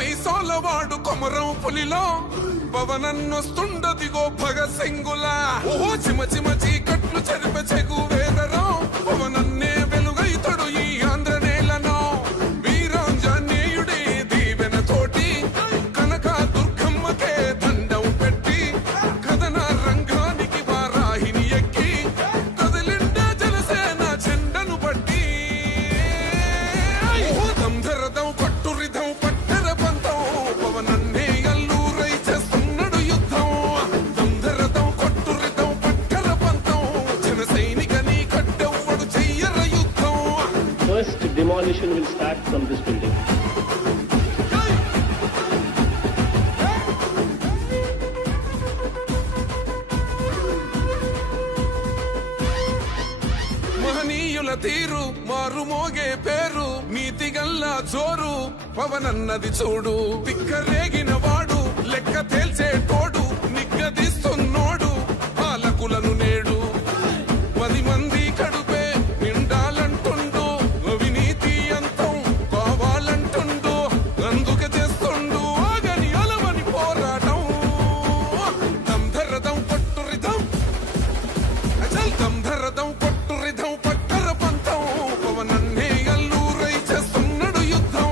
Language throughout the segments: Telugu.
మీసాలవాడు కొమరం పులిలో పవనన్నొస్తుండదిగో భగత్ సింగులా ఓ చిమ చిమ చీకట్లు చెరిపే చెగు వేదరో పవనన్నే వెలుగైతడు ఈ ఆంధ్ర నేలను వీరాంజనేయుడి దీవెన తోటి కనక దుర్గమ్మకే దండం పెట్టి కథన రంగానికి వారాహిని ఎక్కి కదిలిండ జనసేన చెండను పట్టి దంధరదం కొట్టురిదం పట్టర పంతం పవనన్నే అల్లూరై చేస్తున్నాడు యుద్ధం దంధరదం కొట్టురిదం పట్టర పంతం జన సైనికని కట్టెవ్వడు చెయ్యర యుద్ధం. First demolition will start from this building. మహనీయుల తీరు మారుమోగే పేరు నీతిగల్లా జోరు పవనన్నది చూడు పిక్కరేగిన వాడు లెక్క తేల్చేటోడు నిగ్గదీస్తున్నోడు పాలకులను నేడు 10 మంది కడుపే నిండాలంటుండు అవినీతి అంతం కావాలంటుండు అందుకే చేస్తుండు ఆగని అలవని పోరాటం దంధరదం కొట్టురిదం అచల్ దంధరదం కొట్టురిదం పట్టర పంతం పవనన్నే అల్లూరై చేస్తున్నాడు యుద్ధం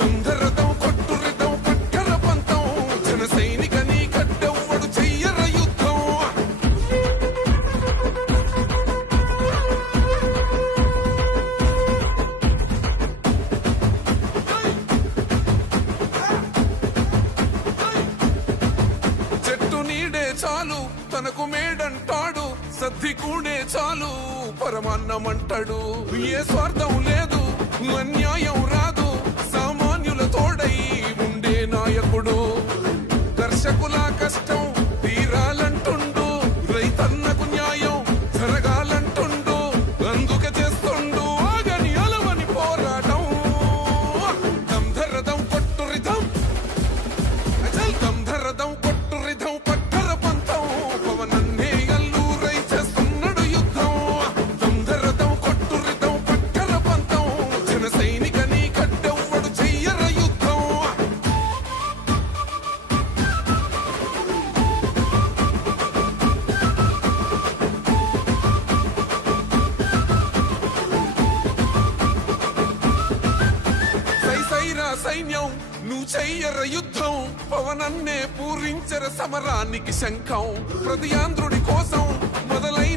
దంధరదం కొట్టురిదం పట్టర పంతం జన సైనికని కట్టెవ్వడు చెయ్యర యుద్ధం. చెట్టు నీడే చాలు తనకు మేడంటాడు సద్ది కూడే చాలు పరమాన్నమంటాడు ఏ స్వార్థం లేదు అన్యాయం రాదు సామాన్యుల తోడై ఉండే నాయకుడు దర్శకుల కష్టం తీరాలంటుండు రైతన్నకు న్యాయం జరగాలంటుండు అందుకే చేస్తుండు ఆగని అలవని పోరాటం దంధరదం కొట్టురిదం అచల్ దంధరదం కొట్టురిదం పట్టర పంతం పవనన్నే అల్లూరై చేస్తున్నాడు యుద్ధం దంధరదం కొట్టురిదం పట్టర పంతం జన సైనికని కట్టెవ్వడు చెయ్యర యుద్ధం. సైసైరా సైన్యం నువ్వు చెయ్యర యుద్ధం పవనన్నే పూరించర సమరానికి శంఖం ప్రతి ఆంధ్రుడి కోసం మొదలై